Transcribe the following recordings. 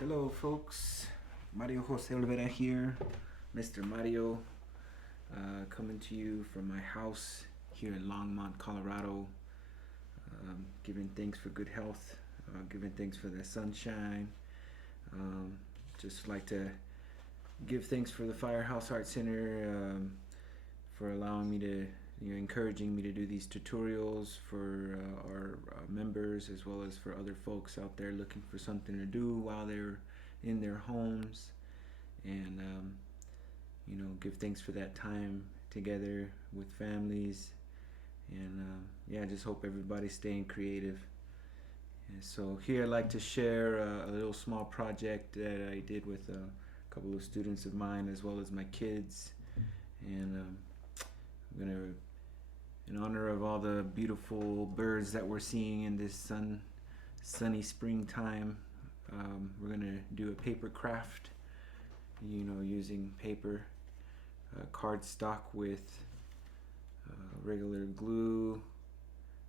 Hello, folks. Mario Jose Olvera here, Mr. Mario, coming to you from my house here in Longmont, Colorado. Giving thanks for good health, giving thanks for the sunshine. Um, just like to give thanks for the Firehouse Art Center for allowing me to, encouraging me to do these tutorials for our members as well as for other folks out there looking for something to do while they're in their homes, and give thanks for that time together with families, and yeah, just hope everybody's staying creative. And so here I'd like to share a little small project that I did with a couple of students of mine as well as my kids, and I'm gonna, in honor of all the beautiful birds that we're seeing in this sunny springtime, we're gonna do a paper craft, using paper, cardstock with regular glue,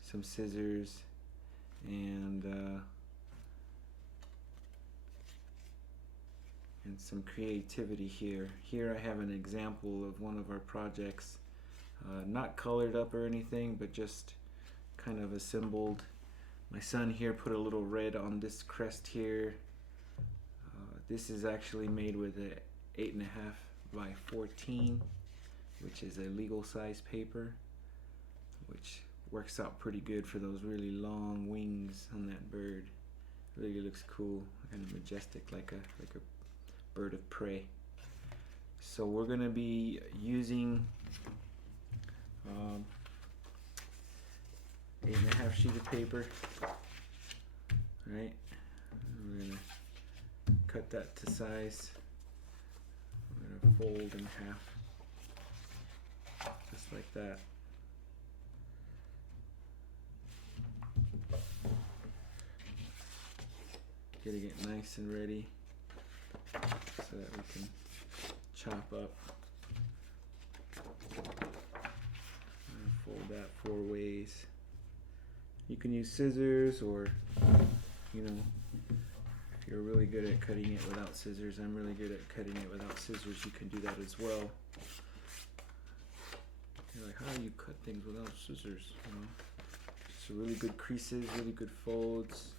some scissors, and some creativity here. Here I have an example of one of our projects, not colored up or anything, but just kind of assembled. My son here put a little red on this crest here. This is actually made with a 8.5 by 14, which is a legal size paper, which works out pretty good for those really long wings on that bird. Really looks cool, kind of majestic, like a bird of prey. So we're gonna be using 8.5 sheet of paper, right? We're gonna cut that to size. We're gonna fold in half, just like that. Getting it nice and ready so that we can chop up and fold that 4 ways. You can use scissors, or if you're really good at cutting it without scissors, I'm really good at cutting it without scissors, you can do that as well. You're like, how do you cut things without scissors? Just really good creases, really good folds.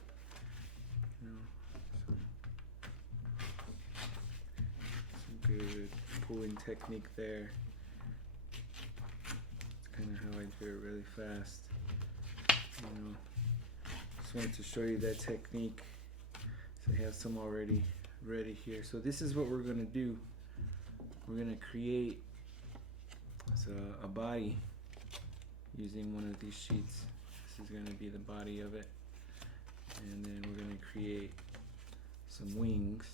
Some good pulling technique there. It's kind of how I do it really fast. Just wanted to show you that technique. So I have some already ready here. So this is what we're gonna do. We're gonna create a body using one of these sheets. This is gonna be the body of it. And then we're gonna create some wings.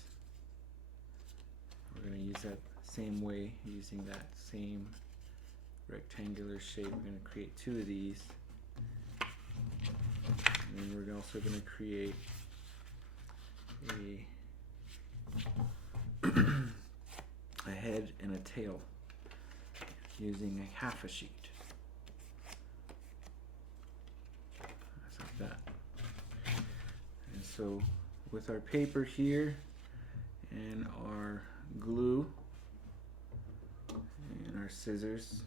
We're gonna use that same way, using that same rectangular shape. We're gonna create 2 of these. And then we're also going to create a head and a tail using a half a sheet. Just like that. And so with our paper here and our glue and our scissors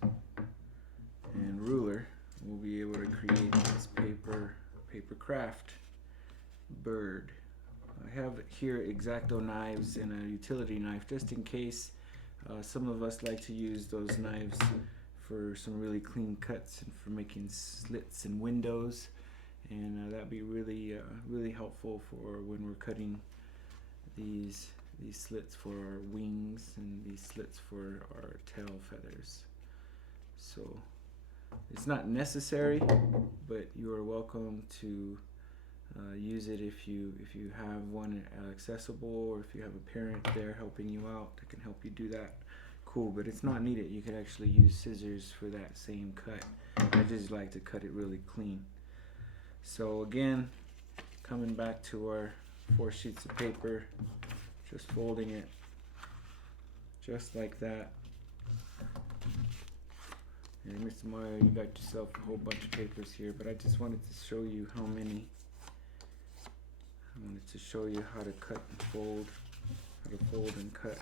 and ruler, we'll be able to create this paper craft bird. I have here exacto knives and a utility knife, just in case some of us like to use those knives for some really clean cuts and for making slits in windows, and that'd be really helpful for when we're cutting these slits for our wings and these slits for our tail feathers. So it's not necessary, but you are welcome to use it if you have one accessible, or if you have a parent there helping you out that can help you do that. Cool, but it's not needed. You could actually use scissors for that same cut. I just like to cut it really clean. So again, coming back to our 4 sheets of paper, just folding it just like that. And Mr. Mario, you got yourself a whole bunch of papers here, but I just wanted to show you how many I wanted to show you how to cut and fold, how to fold and cut.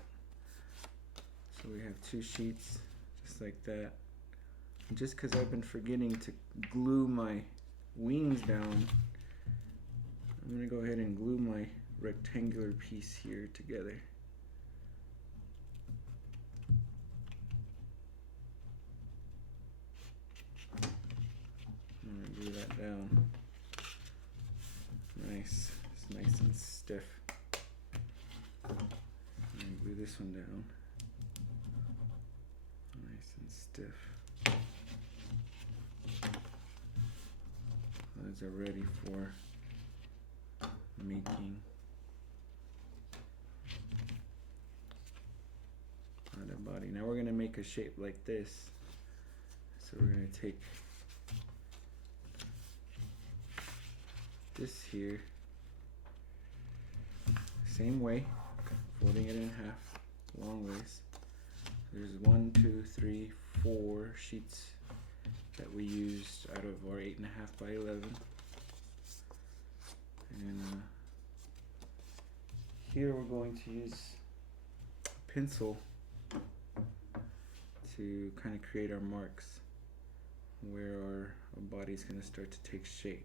So we have 2 sheets just like that. And just because I've been forgetting to glue my wings down, I'm going to go ahead and glue my rectangular piece here together. I'm going to glue that down. Nice. It's nice and stiff. I'm going to glue this one down. Nice and stiff. Those are ready for making the body. Now we're going to make a shape like this. So we're going to take this here, same way, folding it in half, long ways. There's 1, 2, 3, 4 sheets that we used out of our 8.5 by 11. And here we're going to use a pencil to kind of create our marks where our body is going to start to take shape.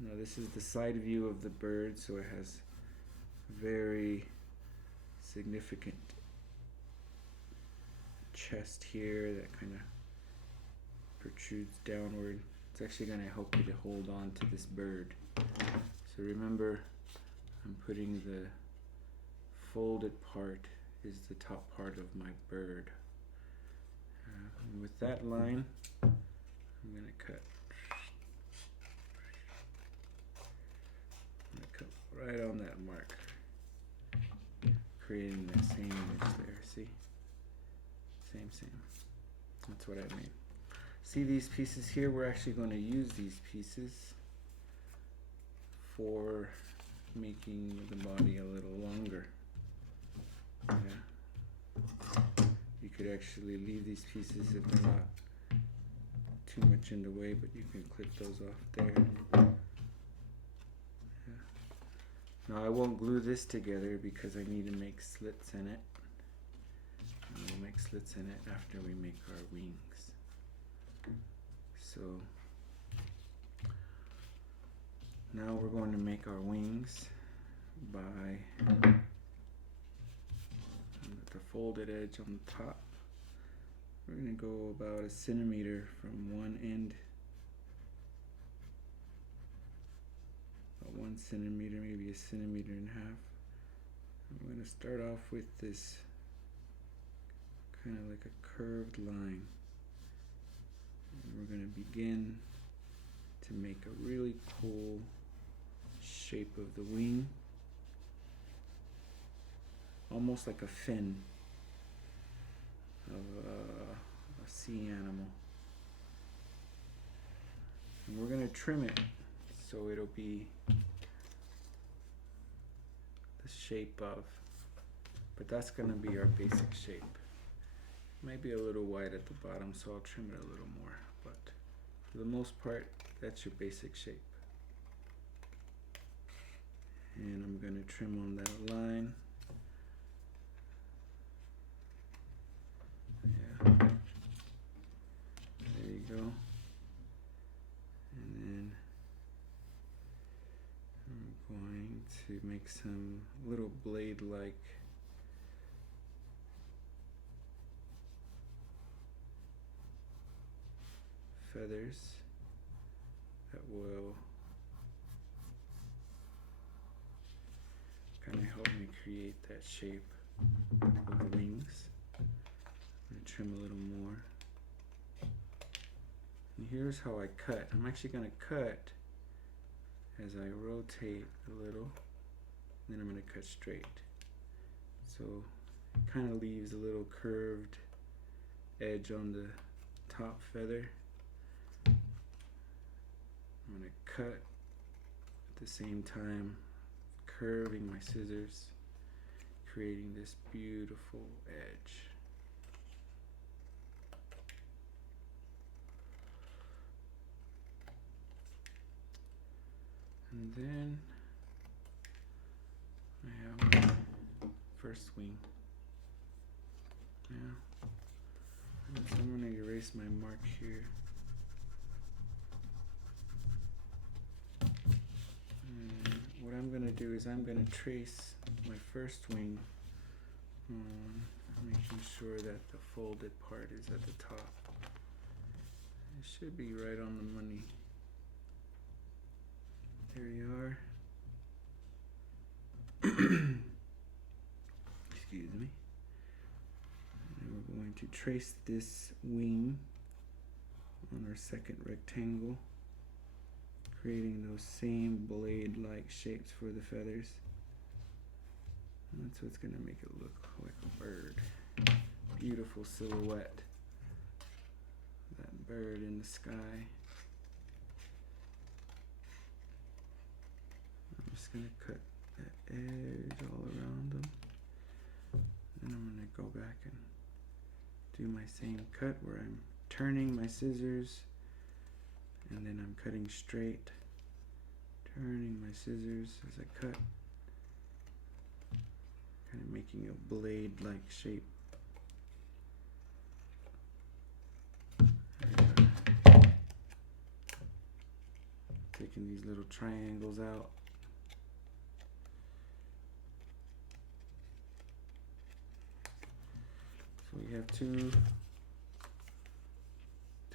Now this is the side view of the bird, so it has very significant chest here that kind of protrudes downward. It's actually going to help you to hold on to this bird. So remember, I'm putting the folded part is the top part of my bird. And with that line, I'm going to cut. I'm going to cut right on that mark, creating that same image there. See? Same. That's what I made. See these pieces here? We're actually going to use these pieces for making the body a little longer. Yeah. You could actually leave these pieces if they're not too much in the way, but you can clip those off there. Yeah. Now I won't glue this together because I need to make slits in it. And we'll make slits in it after we make our wings. So now we're going to make our wings by the folded edge on the top. We're going to go about 1 centimeter from one end, about 1 centimeter, maybe 1.5 centimeters. I'm going to start off with this kind of like a curved line. And we're going to begin to make a really cool shape of the wing, almost like a fin of a sea animal. And we're going to trim it so it'll be the shape of, but that's going to be our basic shape. Might be a little wide at the bottom, so I'll trim it a little more, but for the most part, that's your basic shape. And I'm going to trim on that line. Yeah. There you go. And then I'm going to make some little blade-like feathers that will kind of help me create that shape of the wings. I'm going to trim a little more. And here's how I cut. I'm actually going to cut as I rotate a little, then I'm going to cut straight. So it kind of leaves a little curved edge on the top feather. I'm going to cut at the same time, curving my scissors, creating this beautiful edge. And then first wing. Yeah. So I'm going to erase my mark here. And what I'm going to do is I'm going to trace my first wing, making sure that the folded part is at the top. It should be right on the money. There you are. Excuse me. And we're going to trace this wing on our second rectangle, creating those same blade-like shapes for the feathers. And that's what's going to make it look like a bird. Beautiful silhouette. That bird in the sky. I'm just going to cut that edge all around them. Then I'm going to go back and do my same cut where I'm turning my scissors and then I'm cutting straight, turning my scissors as I cut, kind of making a blade-like shape. Taking these little triangles out. So we have two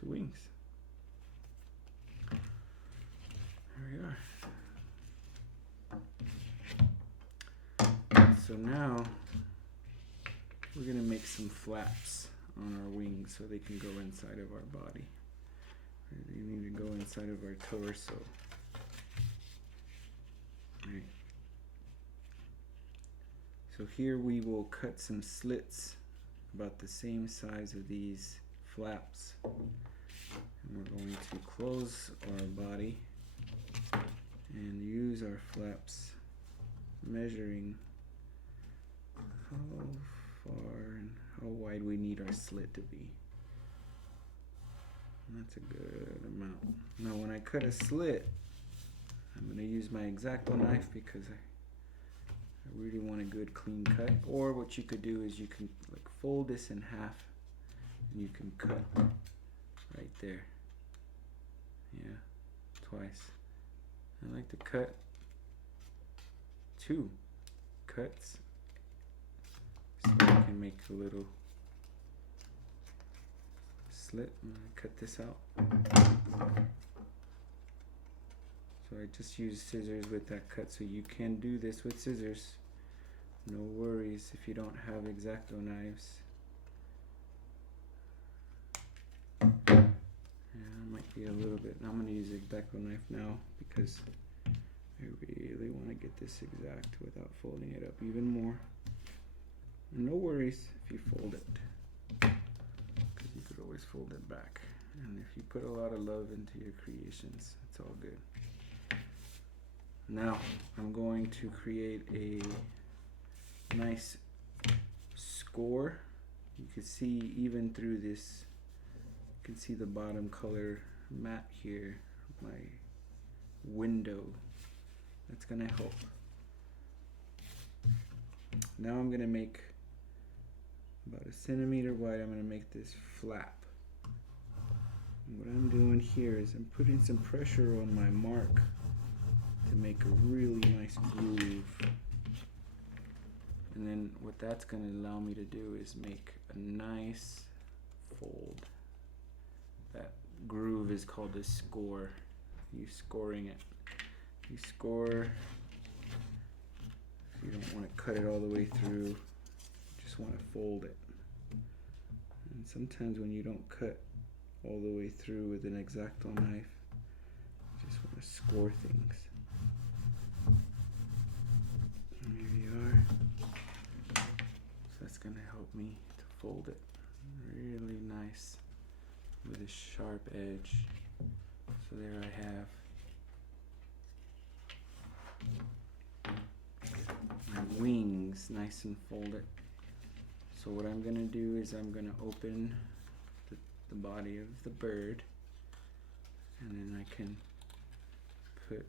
wings. There we are. So now we're going to make some flaps on our wings so they can go inside of our body. They need to go inside of our torso. Right. So here we will cut some slits about the same size of these flaps. And we're going to close our body and use our flaps, measuring how far and how wide we need our slit to be. And that's a good amount. Now when I cut a slit, I'm going to use my exacto knife because I really want a good clean cut. Or what you could do is you can like fold this in half and you can cut right there. Yeah, twice. I like to cut 2 cuts so I can make a little slit. I'm going to cut this out. So I just use scissors with that cut, so you can do this with scissors. No worries if you don't have exacto knives. Yeah, might be a little bit. I'm going to use exacto knife now because I really want to get this exact without folding it up even more. No worries if you fold it, because you could always fold it back. And if you put a lot of love into your creations, it's all good. Now I'm going to create a nice score. You can see even through this, you can see the bottom color matte here, my window. That's gonna help. Now I'm gonna make about 1 centimeter wide. I'm gonna make this flap. And what I'm doing here is I'm putting some pressure on my mark to make a really nice groove. And then what that's going to allow me to do is make a nice fold. That groove is called a score. You scoring it. You score. You don't want to cut it all the way through. You just want to fold it. And sometimes when you don't cut all the way through with an exacto knife, you just want to score things. And here you are. So that's going to help me to fold it really nice with a sharp edge. So there I have my wings nice and folded. So what I'm going to do is I'm going to open the body of the bird, and then I can put,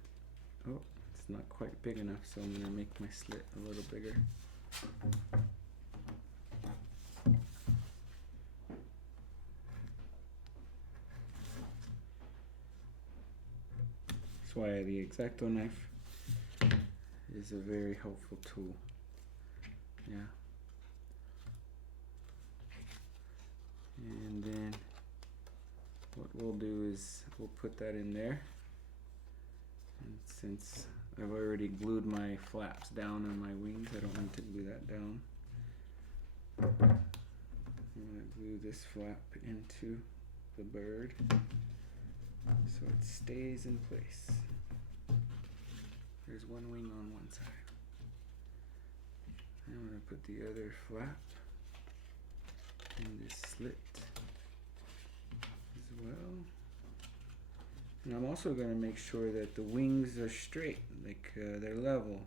oh, it's not quite big enough, so I'm going to make my slit a little bigger. That's why the exacto knife is a very helpful tool. Yeah. And then what we'll do is we'll put that in there. And since I've already glued my flaps down on my wings, I don't need to glue that down. I'm going to glue this flap into the bird so it stays in place. There's one wing on one side. I'm going to put the other flap in this slit as well. And I'm also going to make sure that the wings are straight, like they're level.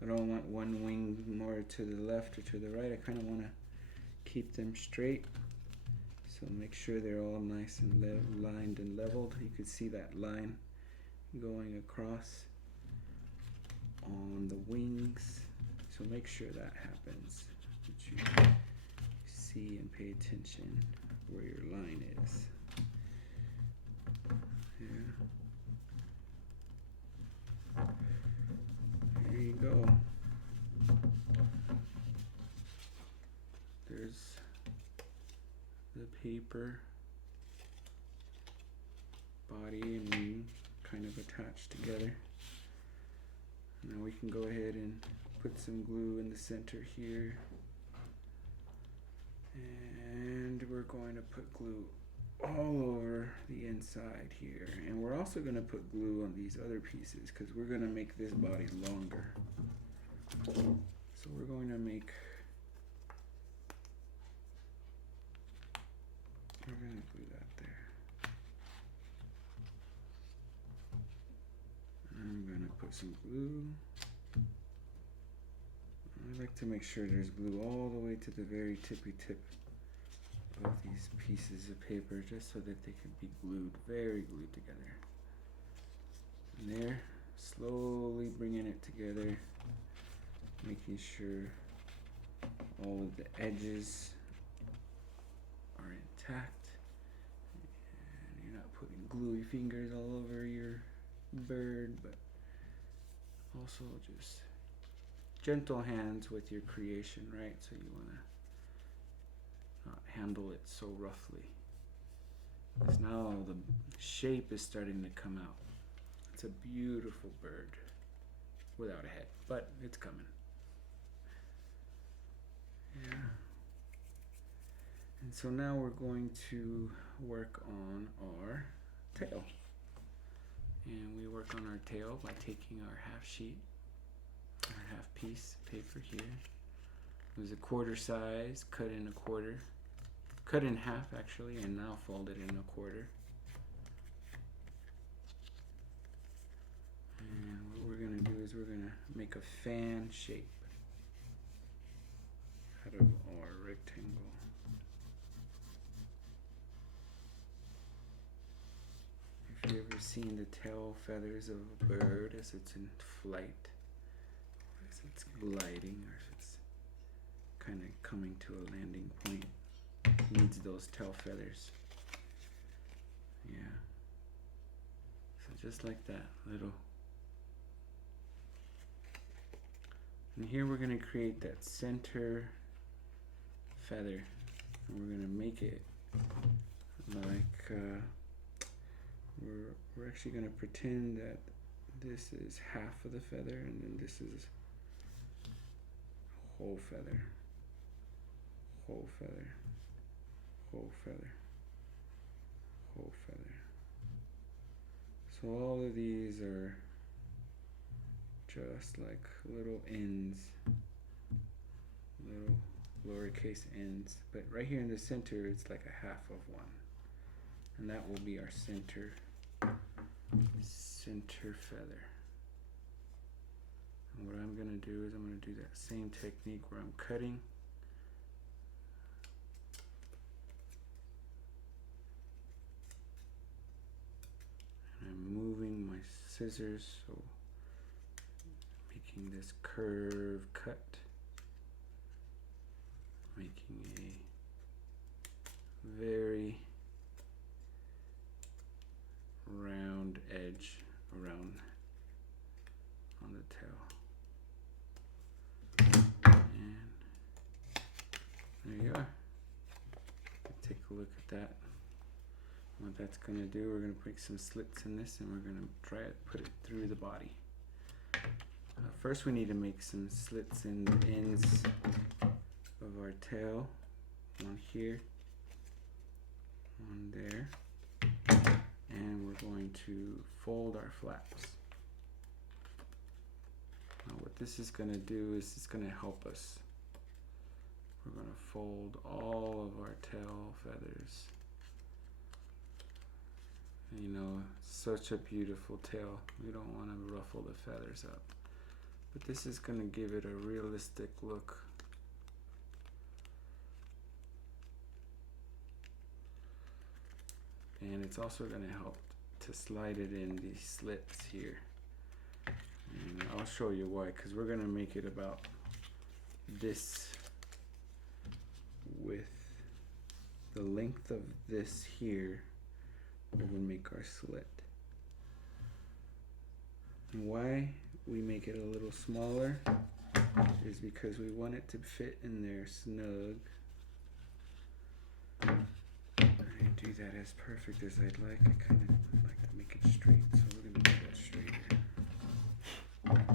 I don't want one wing more to the left or to the right. I kind of want to keep them straight. So make sure they're all nice and lined and leveled. You can see that line going across on the wings. So make sure that happens. That you see and pay attention where your line is. Yeah. There you go. There's the paper, body and wing kind of attached together. Now we can go ahead and put some glue in the center here. And we're going to put glue all over the inside here. And we're also going to put glue on these other pieces because we're going to make this body longer. So we're going to glue that there. I'm going to put some glue. I like to make sure there's glue all the way to the very tippy tip of these pieces of paper, just so that they can be glued, very glued together. And there, slowly bringing it together, making sure all of the edges are intact, and you're not putting gluey fingers all over your bird, but also just gentle hands with your creation, right? So you want to not handle it so roughly, because now the shape is starting to come out. It's a beautiful bird without a head, but it's coming. Yeah. And so now we're going to work on our tail. And we work on our tail by taking our half sheet, our half piece paper here. It was a quarter size, cut in a quarter, cut in half actually, and now folded in a quarter. And what we're going to do is we're going to make a fan shape out of our rectangle. If you've ever seen the tail feathers of a bird as it's in flight, or as it's gliding, or if it's kind of coming to a landing point, it needs those tail feathers. Yeah. So just like that, little. And here we're going to create that center feather, and we're going to make it like we're actually going to pretend that this is half of the feather, and then this is whole feather, whole feather, whole feather, whole feather. So all of these are just like little ends, little lowercase ends, but right here in the center it's like a half of one, and that will be our center feather. And what I'm going to do is I'm going to do that same technique where I'm cutting, and I'm moving my scissors, so making this curve cut making a very round edge around on the tail. And there you are. Take a look at that. What that's going to do, we're going to put some slits in this and we're going to try to put it through the body. First we need to make some slits in the ends of our tail. One here, one there, and we're going to fold our flaps. Now what this is going to do is it's going to help us. We're going to fold all of our tail feathers. You know, such a beautiful tail. We don't want to ruffle the feathers up. But this is going to give it a realistic look. And it's also going to help to slide it in these slits here. And I'll show you why, because we're going to make it about this with the length of this here. We're going to make our slit. And why we make it a little smaller is because we want it to fit in there snug. I didn't do that as perfect as I'd like. I kind of like to make it straight, so we're going to make that straighter. And I'm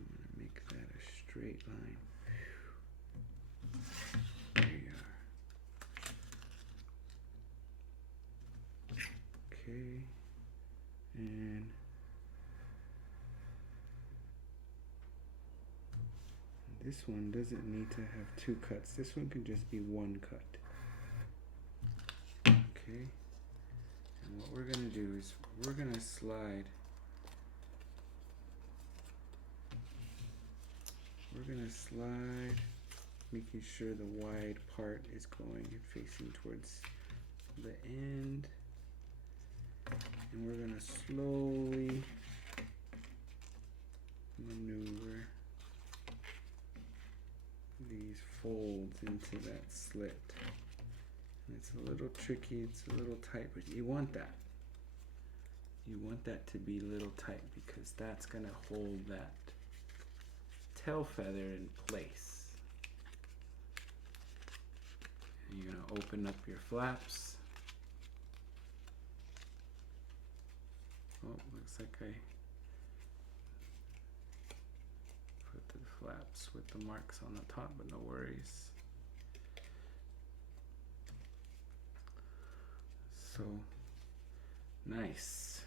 going to make that a straight line. There you are. Okay. And this one doesn't need to have two cuts. This one can just be one cut. Okay. And what we're going to do is we're going to slide. We're going to slide, making sure the wide part is going and facing towards the end. And we're going to slowly maneuver these folds into that slit. And it's a little tricky, it's a little tight, but you want that. You want that to be a little tight because that's going to hold that tail feather in place. And you're going to open up your flaps. Oh, looks like I put the flaps with the marks on the top, but no worries. So nice.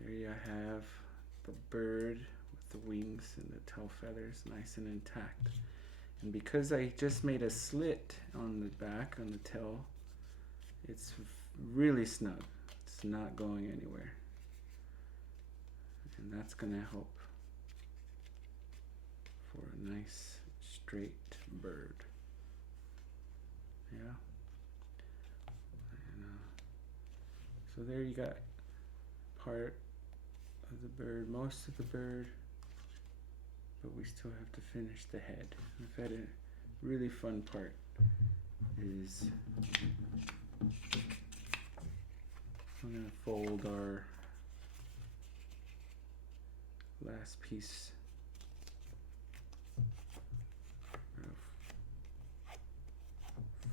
There you have the bird with the wings and the tail feathers nice and intact. And because I just made a slit on the back, on the tail, it's really snug. It's not going anywhere. And that's going to help for a nice straight bird. Yeah. And, so there you got part of the bird, most of the bird, but we still have to finish the head. I've had a really fun part is I'm going to fold our last piece.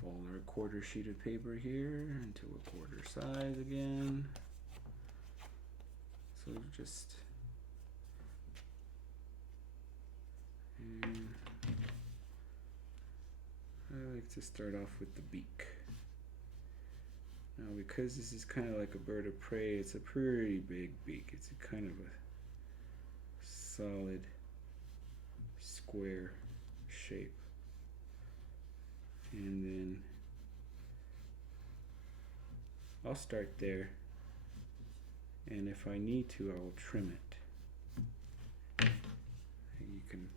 Fold our quarter sheet of paper here into a quarter size again. So just and I like to start off with the beak. Now because this is kind of like a bird of prey, it's a pretty big beak. It's a kind of a solid square shape. And then I'll start there, and if I need to, I will trim it. You can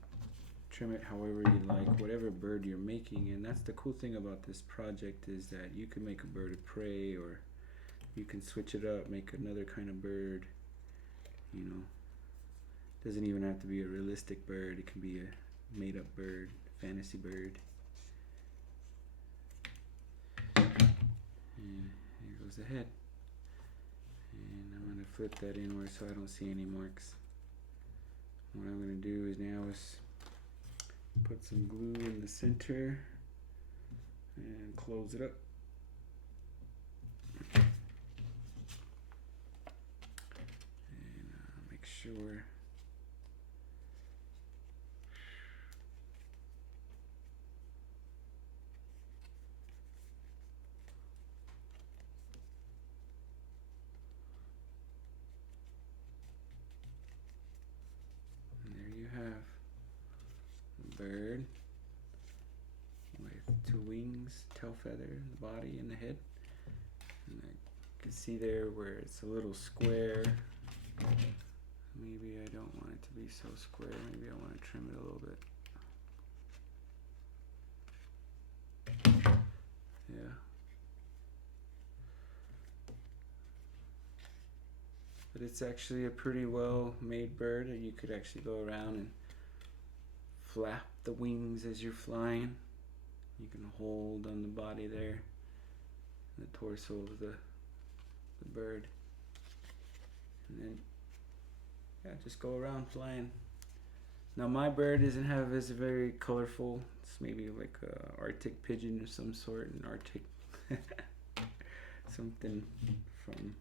trim it however you like, whatever bird you're making. And that's the cool thing about this project, is that you can make a bird of prey, or you can switch it up, make another kind of bird. You know, doesn't even have to be a realistic bird. It can be a made up bird, fantasy bird. And here goes the head. And I'm going to flip that inward so I don't see any marks. What I'm going to do is now is put some glue in the center and close it up. And make sure bird with two wings, tail feather, the body and the head. And I can see there where it's a little square. Maybe I don't want it to be so square. Maybe I want to trim it a little bit. Yeah. But it's actually a pretty well made bird. You could actually go around and flap the wings as you're flying. You can hold on the body there, the torso of the bird, and then just go around flying. Now my bird doesn't have as very colorful. It's maybe like a Arctic pigeon or some sort, an Arctic something from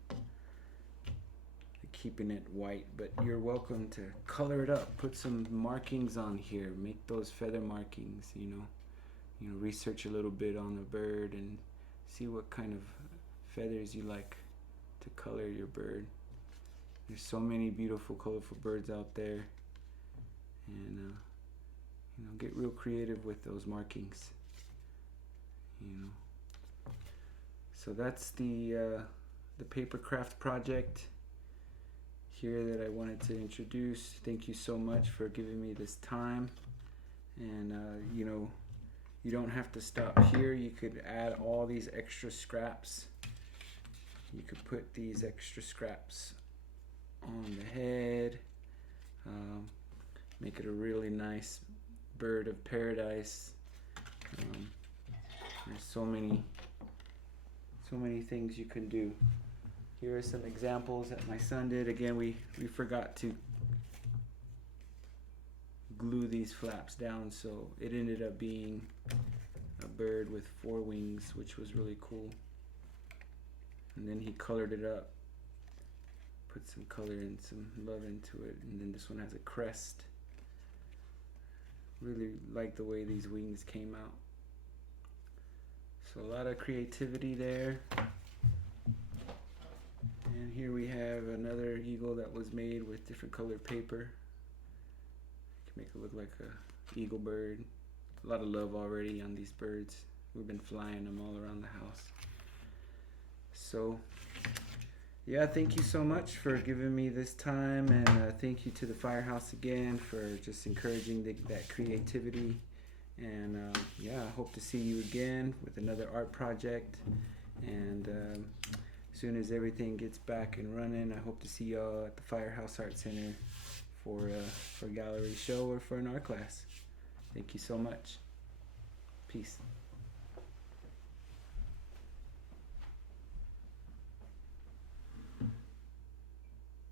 keeping it white, but you're welcome to color it up, put some markings on here, make those feather markings, you know, research a little bit on the bird and see what kind of feathers you like to color your bird. There's so many beautiful, colorful birds out there, and get real creative with those markings, So that's the paper craft project here that I wanted to introduce. Thank you so much for giving me this time, and you don't have to stop here. You could add all these extra scraps. You could put these extra scraps on the head, make it a really nice bird of paradise. There's so many things you can do. Here are some examples that my son did. Again, we forgot to glue these flaps down, so it ended up being a bird with 4 wings, which was really cool. And then he colored it up, put some color and some love into it, and then this one has a crest. Really like the way these wings came out. So a lot of creativity there. And here we have another eagle that was made with different colored paper. You can make it look like a eagle bird. A lot of love already on these birds. We've been flying them all around the house. So yeah, thank you so much for giving me this time, and thank you to the Firehouse again for just encouraging that creativity. And I hope to see you again with another art project. And as soon as everything gets back and running, I hope to see y'all at the Firehouse Art Center for a gallery show or for an art class. Thank you so much. Peace.